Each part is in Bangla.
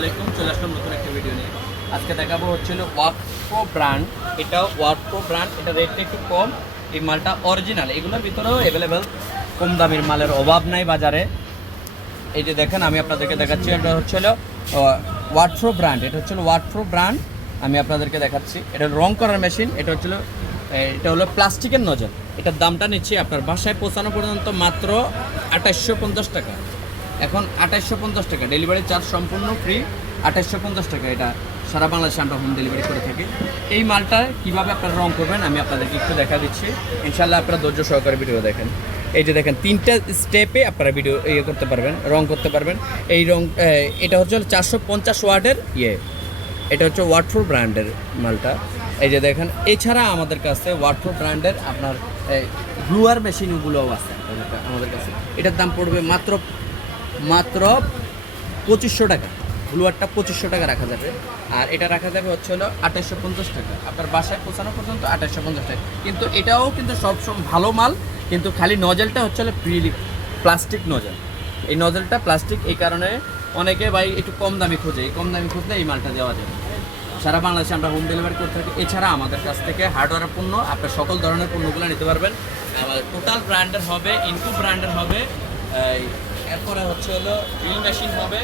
আলাইকুম, চলে আসলাম নতুন একটা ভিডিও নিয়ে। আজকে দেখাবো হচ্ছিল ওয়ার্কপ্রো ব্র্যান্ড এটা ওয়ার্কপ্রো ব্র্যান্ড এটা রেটটা একটু কম। এই মালটা অরিজিনাল এগুলোর ভিতরেও অ্যাভেলেবেল কম দামের মালের অভাব নাই বাজারে। এই যে দেখেন, আমি আপনাদেরকে দেখাচ্ছি, এটা হচ্ছিল ওয়ার্ডফ্রো ব্র্যান্ড এটা হচ্ছে হচ্ছিল ওয়ার্ডফ্রো ব্র্যান্ড আমি আপনাদেরকে দেখাচ্ছি। এটা রং করার মেশিন এটা হচ্ছিল এটা হলো প্লাস্টিকের নজল এটার দামটা নিচ্ছি আপনার বাসায় পৌঁছানো পর্যন্ত মাত্র আঠাশশো টাকা। এখন আঠাশশো পঞ্চাশ টাকা। ডেলিভারি চার্জ সম্পূর্ণ ফ্রি আঠাশশো পঞ্চাশ টাকা। এটা সারা বাংলাদেশে আমরা হোম ডেলিভারি করে থাকি। এই মালটা কীভাবে আপনারা রং করবেন আমি আপনাদেরকে একটু দেখা দিচ্ছি। ইনশাল্লাহ আপনারা ধৈর্য সহকারে ভিডিও দেখেন। এই যে দেখেন, তিনটা স্টেপে আপনারা ভিডিও ইয়ে করতে পারবেন, রং করতে পারবেন। এই রং এটা হচ্ছে চারশো পঞ্চাশ ওয়ার্ডের ইয়ে। এটা হচ্ছে ওয়াটফোর ব্র্যান্ডের মালটা। এই যে দেখেন, এছাড়া আমাদের কাছে ওয়াটফোর ব্র্যান্ডের আপনার ব্লুয়ার মেশিনগুলোও আছে আমাদের কাছে। এটার দাম পড়বে মাত্র মাত্র পঁচিশশো টাকা। ব্লুয়ারটা পঁচিশশো টাকা রাখা যাবে। আর এটা রাখা যাবে হচ্ছে হলো আঠাশশো পঞ্চাশ টাকা। আপনার বাসায় পৌঁছানো পর্যন্ত আঠাশশো পঞ্চাশ টাকা। কিন্তু এটাও কিন্তু সবসময় ভালো মাল, কিন্তু খালি নজেলটা হচ্ছে হলো প্রিলি প্লাস্টিক নজেল। এই নজেলটা প্লাস্টিক, এই কারণে অনেকে ভাই একটু কম দামি খোঁজে। এই কম দামি খুঁজলে এই মালটা দেওয়া যাবে সারা বাংলাদেশে আমরা হোম ডেলিভারি করতে থাকি। এছাড়া আমাদের কাছ থেকে হার্ডওয়্যার পণ্য, আপনার সকল ধরনের পণ্যগুলো নিতে পারবেন। টোটাল ব্র্যান্ডের হবে ইনকু ব্র্যান্ডের হবে এরপরে হচ্ছে হলো ড্রিল মেশিন হবে।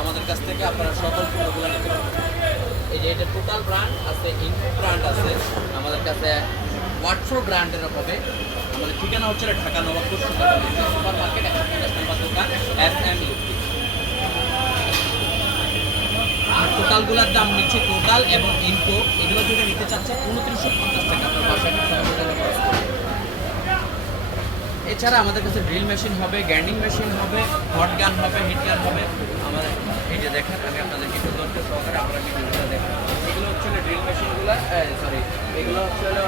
আমাদের কাছ থেকে আপনারা সকল পণ্যগুলো নিতে পারবেন। এই যে এটা টোটাল ব্র্যান্ড আছে ইনকু ব্র্যান্ড আছে, আমাদের কাছে ওয়াটফোর ব্র্যান্ডের হবে। আমাদের ঠিকানা হচ্ছে ঢাকা নবাবপুর সুপার মার্কেট একশো দোকান এস এম আর টোটালগুলোর দাম নিচ্ছে টোটাল এবং ইনকো এগুলো যদি নিতে চাচ্ছে উনত্রিশশো পঞ্চাশ টাকা আপনার বাসায় খুব সহজে খরচ করবে। এছাড়া আমাদের কাছে ড্রিল মেশিন হবে গ্যান্ডিং মেশিন হবে হট গান হবে হিট গান হবে। আমাদের এই যে দেখেন, আমি আপনাদের কিছু ধৈর্য সহকারে আমরা ভিডিওগুলো দেখেন এগুলো হচ্ছে ড্রিল মেশিনগুলো সরি এগুলো হচ্ছে হলো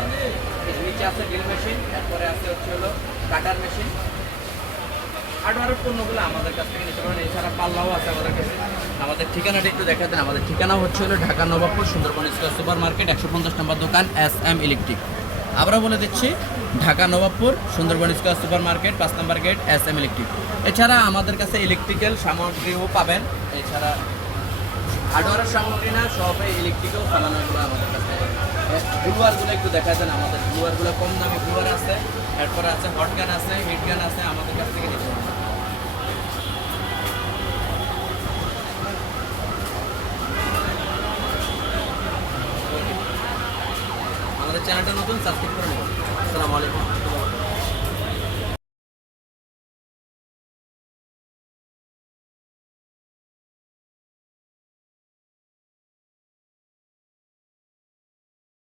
নিচে আছে ড্রিল মেশিন এরপরে আছে হচ্ছে হলো কাটার মেশিন হার্ডওয়ারের পণ্যগুলো আমাদের কাছ থেকে নিতে পারেন, এছাড়া পাল্লাও আছে আমাদের কাছে। আমাদের ঠিকানাটা একটু দেখা দেন। আমাদের ঠিকানা হচ্ছে হলো Dhaka Nawabpur Sundarban square super market একশো পঞ্চাশ নম্বর দোকান এস এম ইলেকট্রিক আবারও বলে দিচ্ছি, Dhaka Nawabpur, Sundarban square super market পাঁচ নম্বর গেট এস এম ইলেকট্রিক এছাড়া আমাদের কাছে ইলেকট্রিক্যাল সামগ্রীও পাবেন। এছাড়া হার্ডওয়ারের সামগ্রী না, সবে ইলেকট্রিক্যাল সামানগুলো আমাদের কাছে ব্লুয়ারগুলো একটু দেখা যান আমাদের। ব্লুয়ারগুলো কম দামে ব্লুয়ার আছে, এরপরে আছে হট গান আছে, হিট গান আছে, আমাদের কাছ থেকে নিতে চ্যানেলটা নতুন সাবস্ক্রাইব করে নেবেন। আসসালামু আলাইকুম।